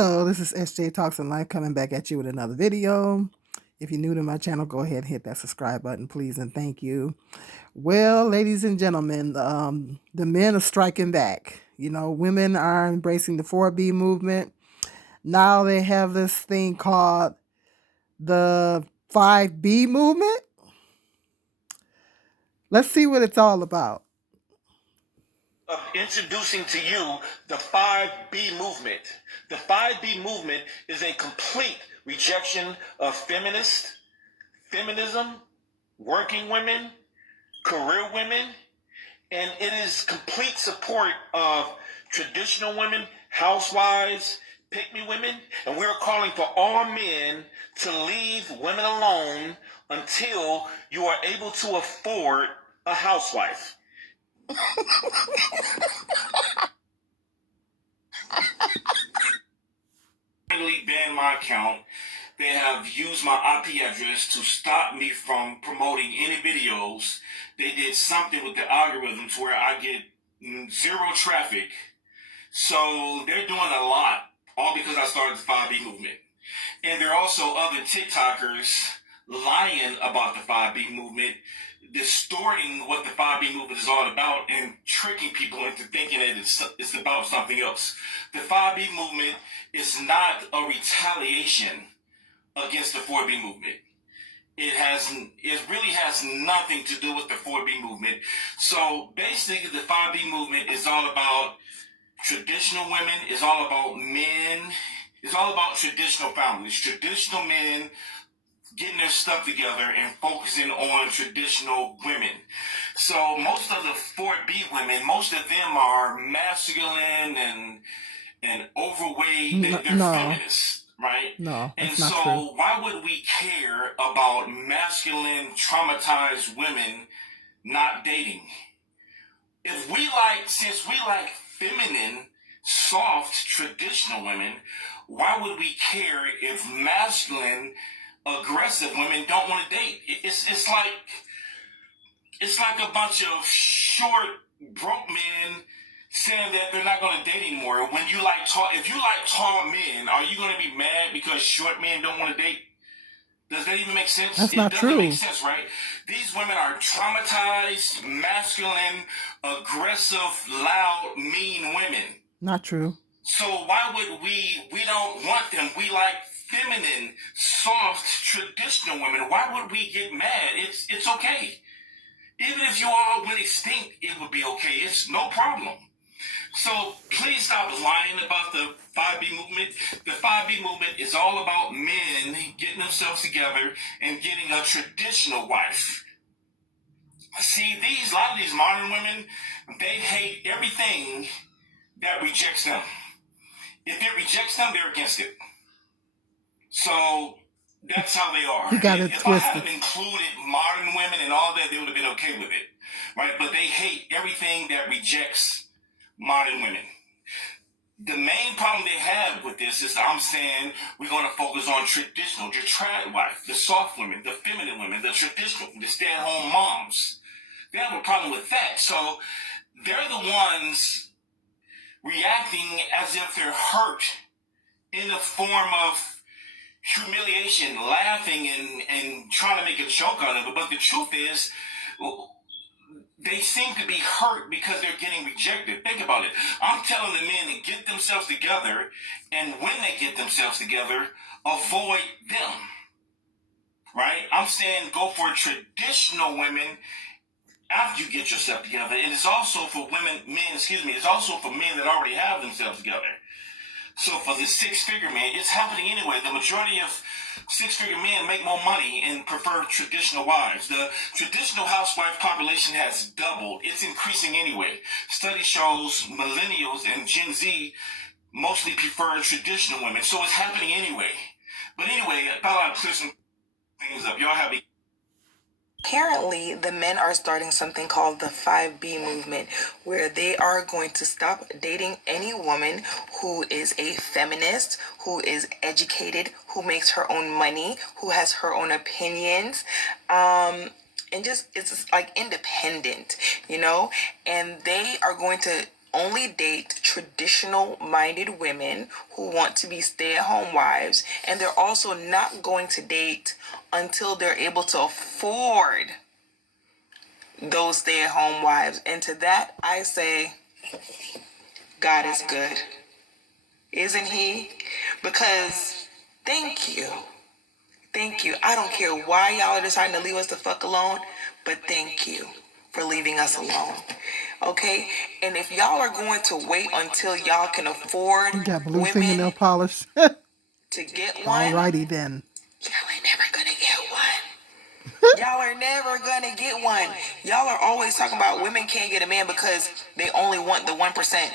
Hello, this is SJ Talks and Life coming back at you with another video. If you're new to my channel, go ahead and hit that subscribe button, please, and thank you. Well, ladies and gentlemen, the men are striking back. You know, women are embracing the 4B movement. Now they have this thing called the 5B movement. Let's see what it's all about. Of introducing to you the 5B movement. The 5B movement is a complete rejection of feminism, working women, career women, and it is complete support of traditional women, housewives, pick-me women, and we're calling for all men to leave women alone until you are able to afford a housewife. Banned my account. They have used my IP address to stop me from promoting any videos. They did something with the algorithm to where I get zero traffic. So they're doing a lot, all because I started the 5B movement. And there are also other TikTokers lying about the 5B movement, distorting what the 5B movement is all about and tricking people into thinking that it's about something else. The 5B movement is not a retaliation against the 4B movement. It really has nothing to do with the 4B movement. So basically the 5B movement is all about traditional women, it's all about men, it's all about traditional families, traditional men getting their stuff together and focusing on traditional women. So most of the 4B women, most of them are masculine and overweight. They're feminists, right? No, and that's not so true. why would we care about masculine, traumatized women not dating? Since we like feminine, soft, traditional women, why would we care if masculine, aggressive women don't want to date? It's like a bunch of short, broke men saying that they're not going to date anymore. If you like tall men, are you going to be mad because short men don't want to date? Does that even make sense? That's not true. It doesn't make sense, right? These women are traumatized, masculine, aggressive, loud, mean women. Not true. So why would we don't want them. We like feminine, soft, traditional women. Why would we get mad? It's okay. Even if you all went extinct, it would be okay. It's no problem. So please stop lying about the 5B movement. The 5B movement is all about men getting themselves together and getting a traditional wife. See, a lot of these modern women, they hate everything that rejects them. If it rejects them, they're against it. So that's how they are. You got it if twisted. I hadn't included modern women and all that, they would have been okay with it, right? But they hate everything that rejects modern women. The main problem they have with this is I'm saying we're going to focus on traditional, the trad wife, the soft women, the feminine women, the traditional, the stay-at-home moms. They have a problem with that. So they're the ones reacting as if they're hurt in the form of humiliation, laughing and trying to make a joke out of it. But the truth is, they seem to be hurt because they're getting rejected. Think about it. I'm telling the men to get themselves together, and when they get themselves together, avoid them. Right? I'm saying go for traditional women after you get yourself together. And it's also for it's also for men that already have themselves together. So for the six-figure men, it's happening anyway. The majority of six-figure men make more money and prefer traditional wives. The traditional housewife population has doubled. It's increasing anyway. Study shows millennials and Gen Z mostly prefer traditional women. So it's happening anyway. But anyway, I thought I'd clear some things up. Y'all have a... Apparently, the men are starting something called the 5B movement, where they are going to stop dating any woman who is a feminist, who is educated, who makes her own money, who has her own opinions, and just it's like independent, and they are going to only date traditional minded women who want to be stay-at-home wives, and they're also not going to date until they're able to afford those stay-at-home wives. And to that I say, God is good, isn't he? Because thank you. I don't care why y'all are deciding to leave us the fuck alone, but thank you for leaving us alone. Okay? And if y'all are going to wait until y'all can afford You got blue fingernail women polish. to get one, Alrighty then. y'all ain't never gonna get one. Y'all are never gonna get one. Y'all are always talking about women can't get a man because they only want the 1%.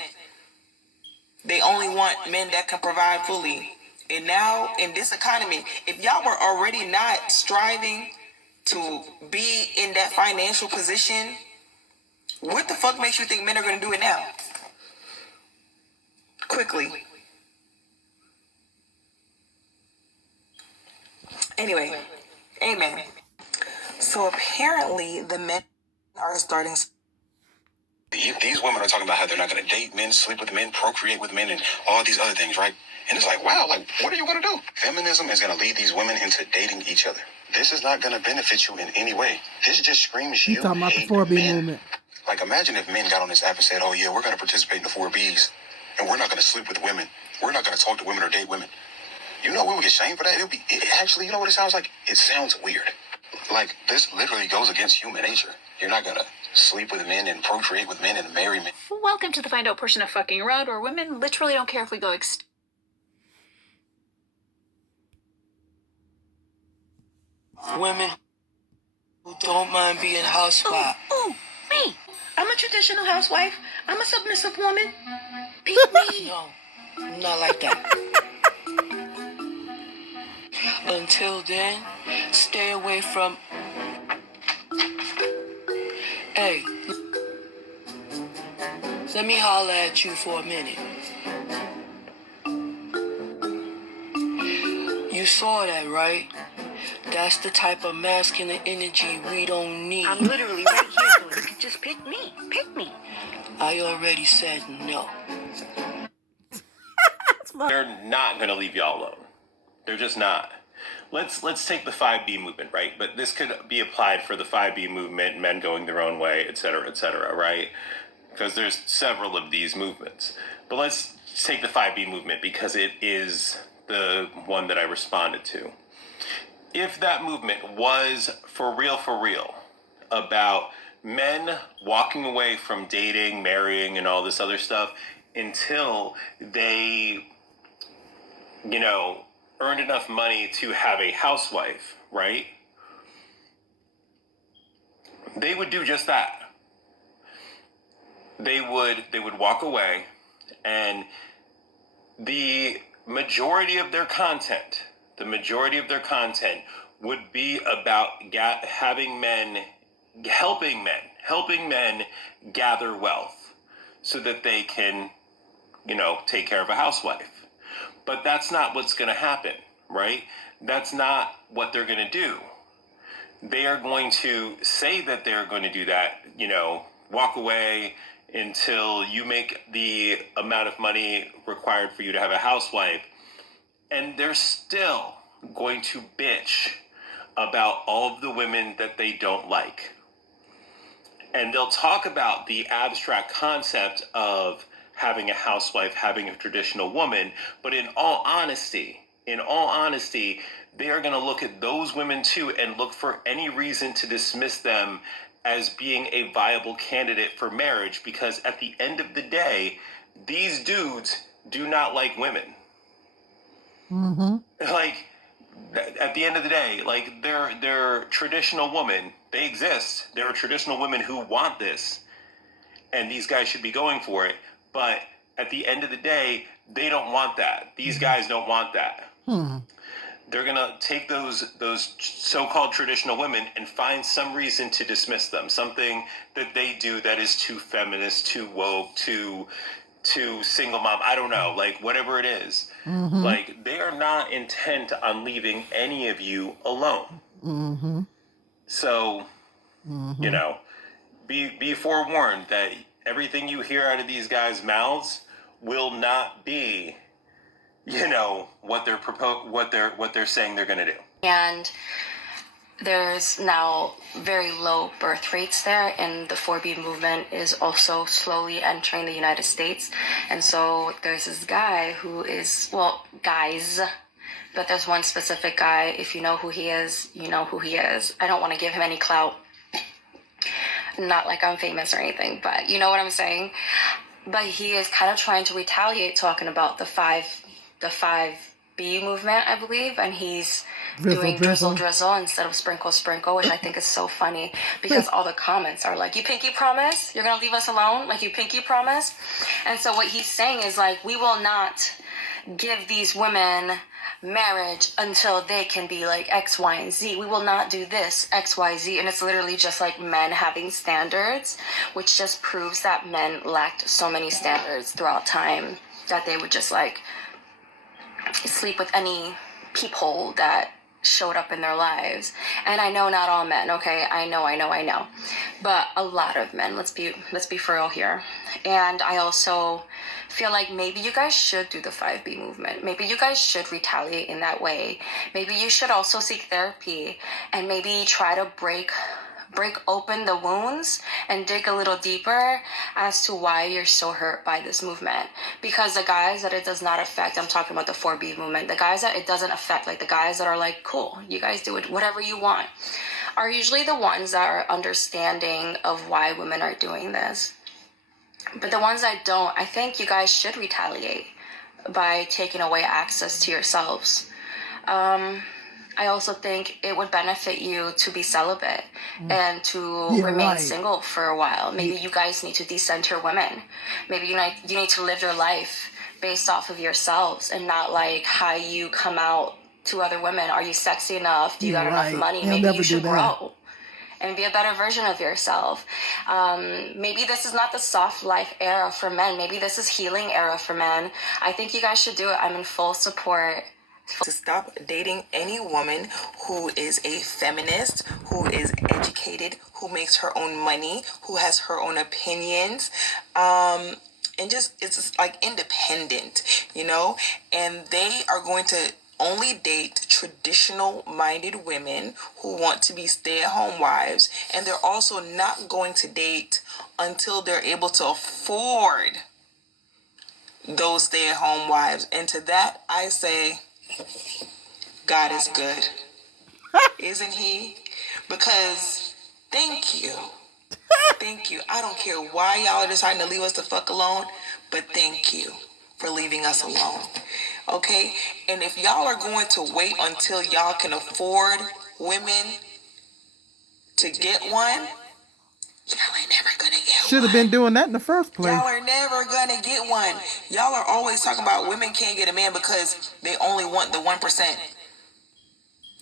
They only want men that can provide fully. And now, in this economy, if y'all were already not striving to be in that financial position, what the fuck makes you think men are going to do it now? Quickly. Anyway, amen. So apparently, the men are starting. These women are talking about how they're not going to date men, sleep with men, procreate with men, and all these other things, right? And it's like, wow, like, what are you going to do? Feminism is going to lead these women into dating each other. This is not going to benefit you in any way. This just screams You you talking about the hate 4B men. movement. Like, imagine if men got on this app and said, oh, yeah, we're going to participate in the 4Bs, and we're not going to sleep with women. We're not going to talk to women or date women. You know, we would get shamed for that. Actually, you know what it sounds like? It sounds weird. Like, this literally goes against human nature. You're not going to sleep with men and procreate with men and marry men. Welcome to the Find Out portion of Fucking Around, where women literally don't care if we go Women who don't mind being housewives. Ooh, me! I'm a traditional housewife. I'm a submissive woman. Pick me! No, not like that. Until then, stay away from. Hey, let me holler at you for a minute. You saw that, right? That's the type of masculine energy we don't need. I'm literally right here, so you can just pick me. Pick me. I already said no. They're not going to leave y'all alone. They're just not. Let's take the 5B movement, right? But this could be applied for the 5B movement, men going their own way, et cetera, right? Because there's several of these movements. But let's take the 5B movement because it is the one that I responded to. If that movement was for real, about men walking away from dating, marrying, and all this other stuff until they, earned enough money to have a housewife, right? They would do just that. They would walk away, and the majority of their content would be about helping men gather wealth so that they can, take care of a housewife. But that's not what's going to happen, right? That's not what they're going to do. They are going to say that they're going to do that, walk away until you make the amount of money required for you to have a housewife. And they're still going to bitch about all of the women that they don't like. And they'll talk about the abstract concept of having a housewife, having a traditional woman, but in all honesty, they are going to look at those women too and look for any reason to dismiss them as being a viable candidate for marriage, because at the end of the day, these dudes do not like women. Mm-hmm. Like, at the end of the day, like, they're traditional women. They exist. There are traditional women who want this, and these guys should be going for it. But at the end of the day, they don't want that. These guys don't want that. They're going to take those so-called traditional women and find some reason to dismiss them. Something that they do that is too feminist, too woke, too single mom. I don't know. Like, whatever it is. Like, they are not intent on leaving any of you alone. So, be forewarned that Everything you hear out of these guys' mouths will not be, what they're saying they're going to do. And there's now very low birth rates there, and the 4B movement is also slowly entering the United States. And so there's this guy who is, well, guys, but there's one specific guy. If you know who he is, you know who he is. I don't want to give him any clout. Not like I'm famous or anything, but you know what I'm saying? But he is kind of trying to retaliate, talking about the 5B movement, I believe, and he's doing drizzle instead of sprinkle, which I think is so funny, because all the comments are like, you pinky promise? You're going to leave us alone? Like, you pinky promise? And so what he's saying is like, we will not give these women marriage until they can be like X, Y, and Z. We will not do this, X, Y, Z. And it's literally just like men having standards, which just proves that men lacked so many standards throughout time that they would just like sleep with any peephole that showed up in their lives. And I know not all men, okay? I know. But a lot of men, let's be for real here. And I also feel like maybe you guys should do the 5B movement. Maybe you guys should retaliate in that way. Maybe you should also seek therapy and maybe try to break open the wounds and dig a little deeper as to why you're so hurt by this movement. Because the guys that it does not affect, I'm talking about the 4B movement, the guys that it doesn't affect, like the guys that are like, cool, you guys do it, whatever you want, are usually the ones that are understanding of why women are doing this. But the ones that don't, I think you guys should retaliate by taking away access to yourselves. I also think it would benefit you to be celibate and to remain single for a while. Maybe you guys need to decenter women. Maybe you need to live your life based off of yourselves and not like how you come out to other women. Are you sexy enough? Do you got enough money? Maybe you should grow and be a better version of yourself. Maybe this is not the soft life era for men. Maybe this is healing era for men. I think you guys should do it. I'm in full support. To stop dating any woman who is a feminist, who is educated, who makes her own money, who has her own opinions, and just it's like independent, and they are going to only date traditional minded women who want to be stay-at-home wives, and they're also not going to date until they're able to afford those stay-at-home wives. And to that I say, God is good, isn't he? Because thank you. I don't care why y'all are deciding to leave us the fuck alone, but thank you for leaving us alone. Okay? And if y'all are going to wait until y'all can afford women to get one, y'all ain't never gonna get one. Should have been doing that in the first place. Y'all are never gonna get one. Y'all are always talking about women can't get a man because they only want the 1%.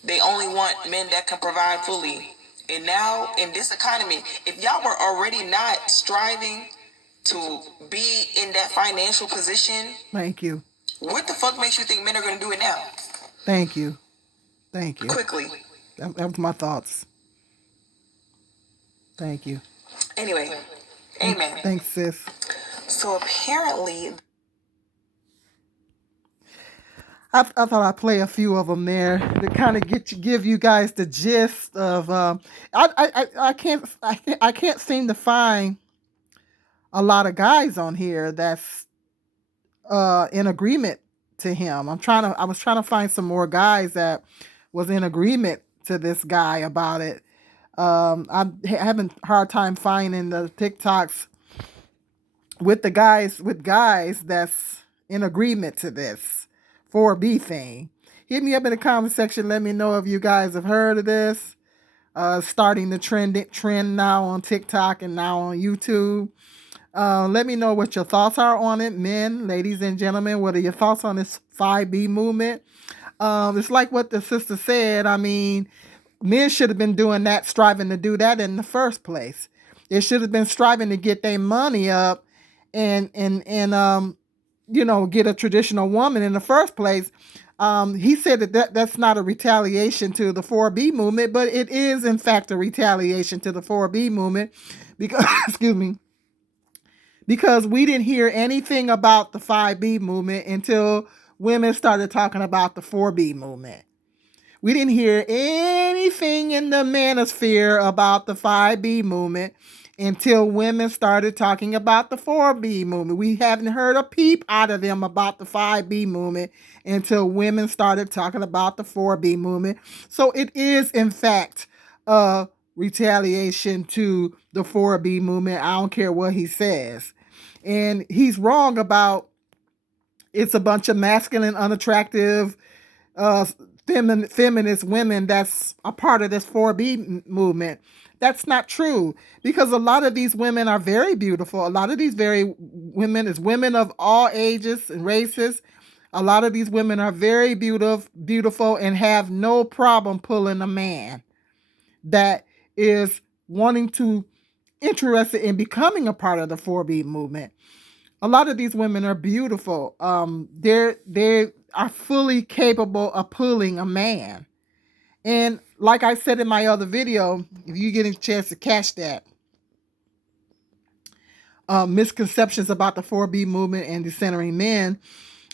They only want men that can provide fully. And now, in this economy, if y'all were already not striving to be in that financial position, thank you. What the fuck makes you think men are gonna do it now? Thank you. Quickly. That was my thoughts. Thank you. Anyway, amen. Thanks, sis. So apparently, I thought I'd play a few of them there to kind of give you guys the gist of. I can't seem to find a lot of guys on here that's in agreement to him. I was trying to find some more guys that was in agreement to this guy about it. I'm having a hard time finding the TikToks with guys that's in agreement to this 4B thing. Hit me up in the comment section. Let me know if you guys have heard of this. Starting the trend now on TikTok and now on YouTube. Let me know what your thoughts are on it, men, ladies and gentlemen. What are your thoughts on this 5B movement? It's like what the sister said. I mean, men should have been doing that, striving to do that in the first place. They should have been striving to get their money up and get a traditional woman in the first place. He said that's not a retaliation to the 4B movement, but it is in fact a retaliation to the 4B movement because, excuse me, because we didn't hear anything about the 5B movement until women started talking about the 4B movement. We didn't hear anything in the manosphere about the 5B movement until women started talking about the 4B movement. We haven't heard a peep out of them about the 5B movement until women started talking about the 4B movement. So it is, in fact, a retaliation to the 4B movement. I don't care what he says. And he's wrong about it's a bunch of masculine, unattractive, feminist women that's a part of this 4B movement. That's not true, because a lot of these women are very beautiful. A lot of these very women is women of all ages and races. A lot of these women are very beautiful and have no problem pulling a man that is wanting to interested in becoming a part of the 4B movement. A lot of these women are beautiful. They are fully capable of pulling a man. And like I said in my other video, if you get a chance to catch that, misconceptions about the 4B movement and decentering men.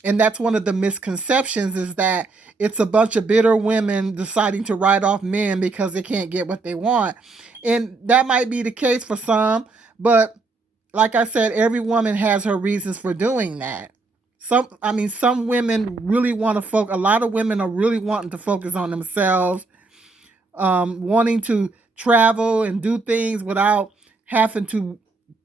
And that's one of the misconceptions, is that it's a bunch of bitter women deciding to write off men because they can't get what they want. And that might be the case for some, but like I said, every woman has her reasons for doing that. Some women really want to focus. A lot of women are really wanting to focus on themselves, wanting to travel and do things without having to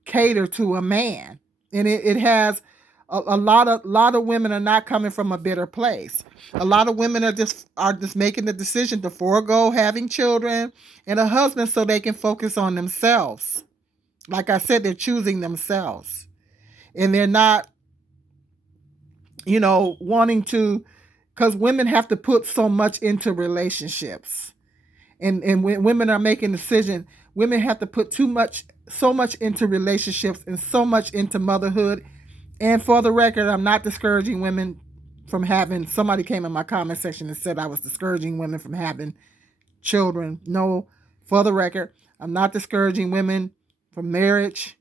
cater to a man. And it has a lot of women are not coming from a bitter place. A lot of women are just making the decision to forego having children and a husband so they can focus on themselves. Like I said, they're choosing themselves, and they're not, wanting to, because women have to put so much into relationships, and when women are making decisions, women have to put so much into relationships and so much into motherhood. And for the record, I'm not discouraging women from having. Somebody came in my comment section and said I was discouraging women from having children. No, for the record, I'm not discouraging women from marriage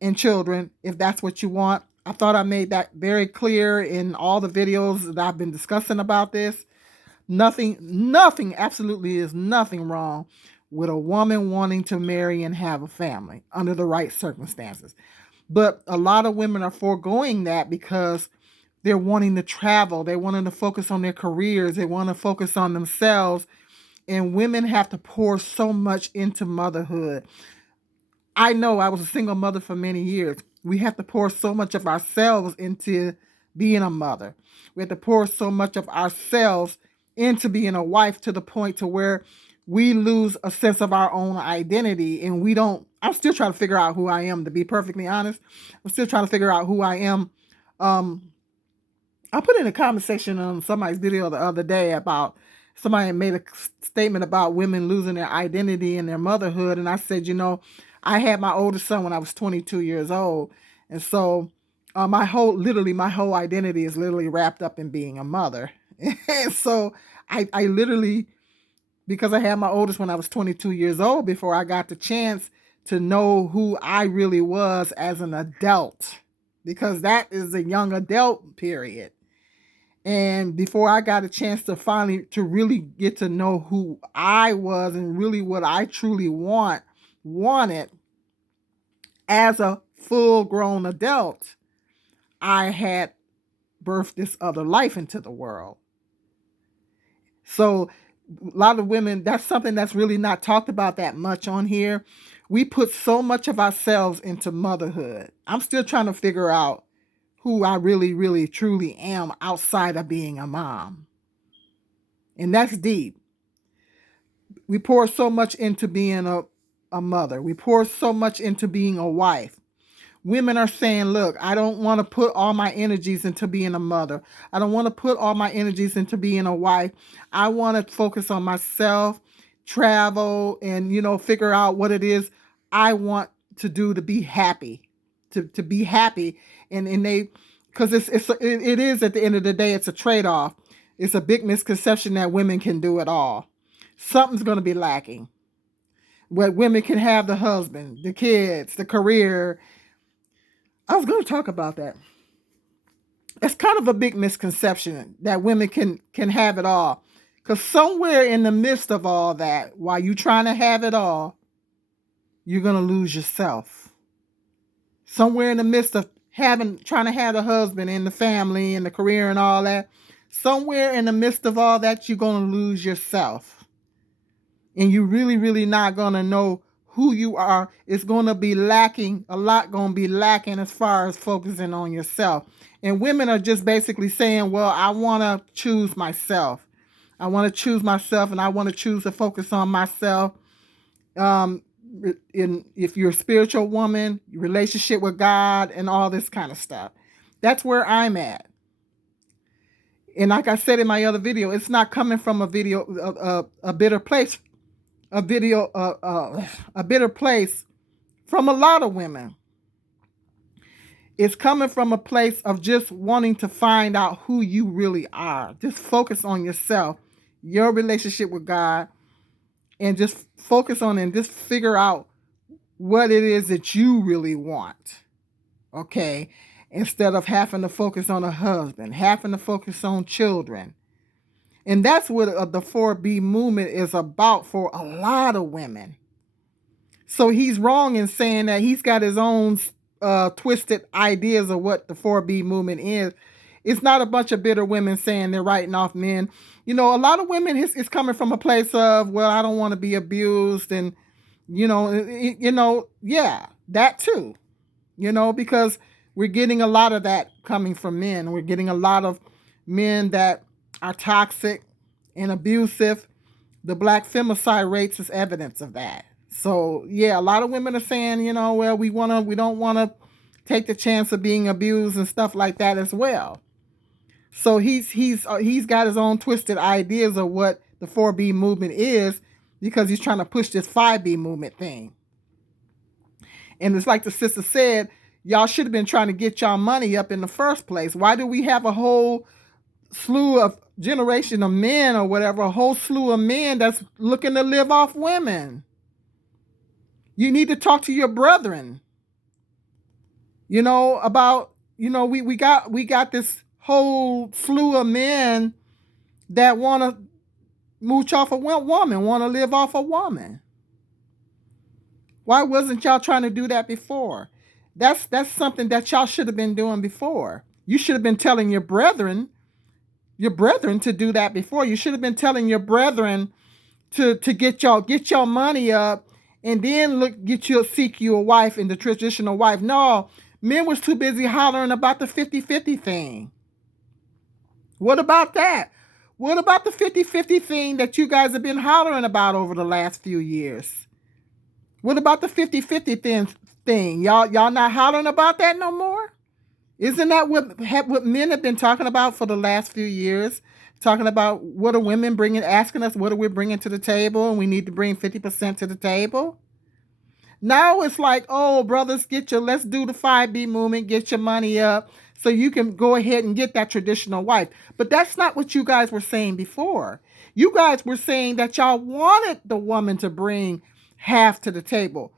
and children if that's what you want. I thought I made that very clear in all the videos that I've been discussing about this. Nothing, absolutely is nothing wrong with a woman wanting to marry and have a family under the right circumstances. But a lot of women are foregoing that because they're wanting to travel. They're wanting to focus on their careers. They want to focus on themselves. And women have to pour so much into motherhood. I know I was a single mother for many years. We have to pour so much of ourselves into being a mother. We have to pour so much of ourselves into being a wife, to the point to where we lose a sense of our own identity, and I'm still trying to figure out who I am, to be perfectly honest. I'm still trying to figure out who I am. I put in a comment section on somebody's video the other day about somebody made a statement about women losing their identity in their motherhood. And I said, I had my oldest son when I was 22 years old. And so my whole identity is literally wrapped up in being a mother. And so I literally, because I had my oldest when I was 22 years old, before I got the chance to know who I really was as an adult, because that is a young adult period. And before I got a chance to really get to know who I was and really what I truly wanted as a full-grown adult, I had birthed this other life into the world. So a lot of women, that's something that's really not talked about that much on here. We put so much of ourselves into motherhood. I'm still trying to figure out who I really, really, truly am outside of being a mom. And that's deep. We pour so much into being a mother. We pour so much into being a wife. Women are saying, look, I don't want to put all my energies into being a mother. I don't want to put all my energies into being a wife. I want to focus on myself, travel, and, figure out what it is I want to do to be happy, to be happy. And because it is at the end of the day, it's a trade-off. It's a big misconception that women can do it all. Something's going to be lacking. Where women can have the husband, the kids, the career, I was going to talk about that. It's kind of a big misconception that women can have it all. Because somewhere in the midst of all that, while you're trying to have it all, you're going to lose yourself. Somewhere in the midst of trying to have a husband and the family and the career and all that, somewhere in the midst of all that, you're going to lose yourself. And you're really, really not going to know who you are. It's going to be lacking, a lot going to be lacking as far as focusing on yourself. And women are just basically saying, well, I want to choose myself. I want to choose myself, and I want to choose to focus on myself. If you're a spiritual woman, your relationship with God and all this kind of stuff. That's where I'm at. And like I said in my other video, it's not coming from a bitter place. A bitter place from a lot of women. It's coming from a place of just wanting to find out who you really are. Just focus on yourself, your relationship with God, and just focus on and just figure out what it is that you really want. Okay? Instead of having to focus on a husband, having to focus on children. And that's what the 4B movement is about for a lot of women. So he's wrong in saying that he's got his own twisted ideas of what the 4B movement is. It's not a bunch of bitter women saying they're writing off men. You know, a lot of women is coming from a place of, well, I don't want to be abused. And, yeah, that too. Because we're getting a lot of that coming from men. We're getting a lot of men that are toxic and abusive. The black femicide rates is evidence of that. So yeah, a lot of women are saying, well, we don't want to take the chance of being abused and stuff like that as well. So he's got his own twisted ideas of what the 4B movement is, because he's trying to push this 5B movement thing. And it's like the sister said, y'all should have been trying to get y'all money up in the first place. Why do we have a whole slew of generation of men or whatever, a whole slew of men that's looking to live off women? You need to talk to your brethren. We got this whole slew of men that want to mooch off a woman, want to live off a woman. Why wasn't y'all trying to do that before? That's something that y'all should have been doing before. You should have been telling your brethren to do that before. You should have been telling your brethren to get your money up, and then seek you a wife in the traditional wife. No, men was too busy hollering about the 50-50 thing. What about that? What about the 50-50 thing that you guys have been hollering about over the last few years? What about the 50-50 thing? Y'all not hollering about that no more? Isn't that what men have been talking about for the last few years? Talking about what are women asking us what are we bringing to the table, and we need to bring 50% to the table. Now it's like, oh, brothers, let's do the 5B movement, get your money up so you can go ahead and get that traditional wife. But that's not what you guys were saying before. You guys were saying that y'all wanted the woman to bring half to the table,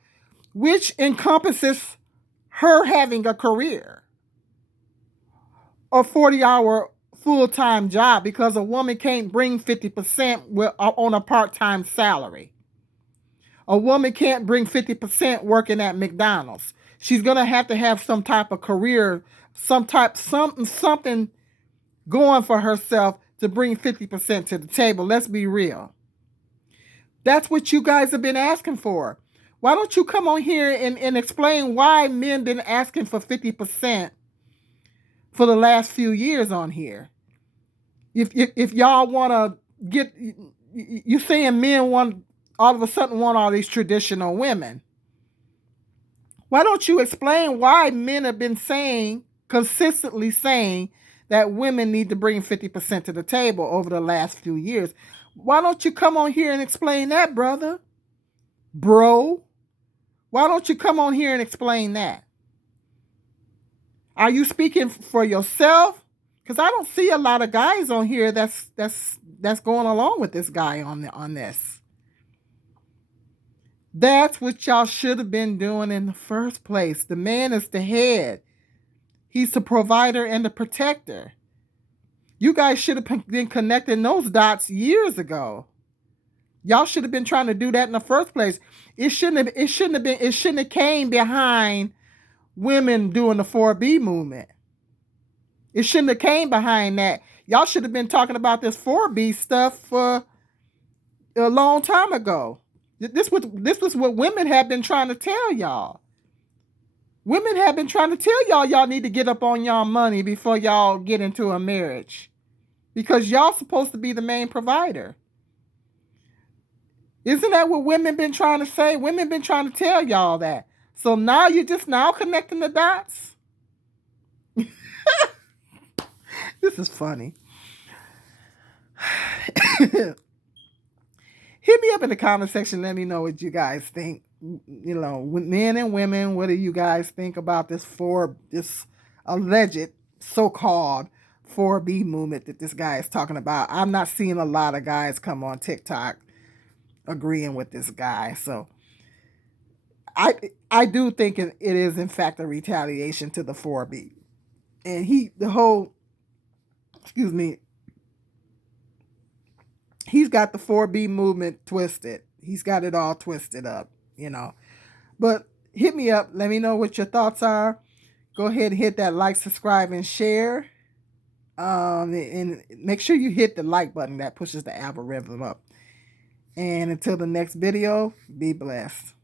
which encompasses her having a career, a 40-hour full-time job, because a woman can't bring 50% on a part-time salary. A woman can't bring 50% working at McDonald's. She's going to have some type of career, something going for herself to bring 50% to the table. Let's be real. That's what you guys have been asking for. Why don't you come on here and explain why men been asking for 50% for the last few years on here? If y'all want to get, you're saying men all of a sudden want all these traditional women. Why don't you explain why men have been consistently saying that women need to bring 50% to the table over the last few years? Why don't you come on here and explain that, brother? Bro? Why don't you come on here and explain that? Are you speaking for yourself? Because I don't see a lot of guys on here that's going along with this guy on this. That's what y'all should have been doing in the first place. The man is the head. He's the provider and the protector. You guys should have been connecting those dots years ago. Y'all should have been trying to do that in the first place. It shouldn't have came behind women doing the 4B movement. It shouldn't have came behind that. Y'all should have been talking about this 4B stuff for a long time ago. This was what women have been trying to tell y'all. Women have been trying to tell y'all need to get up on y'all money before y'all get into a marriage. Because y'all supposed to be the main provider. Isn't that what women been trying to say? Women been trying to tell y'all that. So now you're just now connecting the dots? This is funny. Hit me up in the comment section. Let me know what you guys think. You know, men and women, what do you guys think about this alleged so-called 4B movement that this guy is talking about? I'm not seeing a lot of guys come on TikTok agreeing with this guy. So I do think it is in fact a retaliation to the 4B. And he's got the 4B movement twisted. He's got it all twisted up, you know. But hit me up. Let me know what your thoughts are. Go ahead and hit that like, subscribe, and share. And make sure you hit the like button. That pushes the algorithm up. And until the next video, be blessed.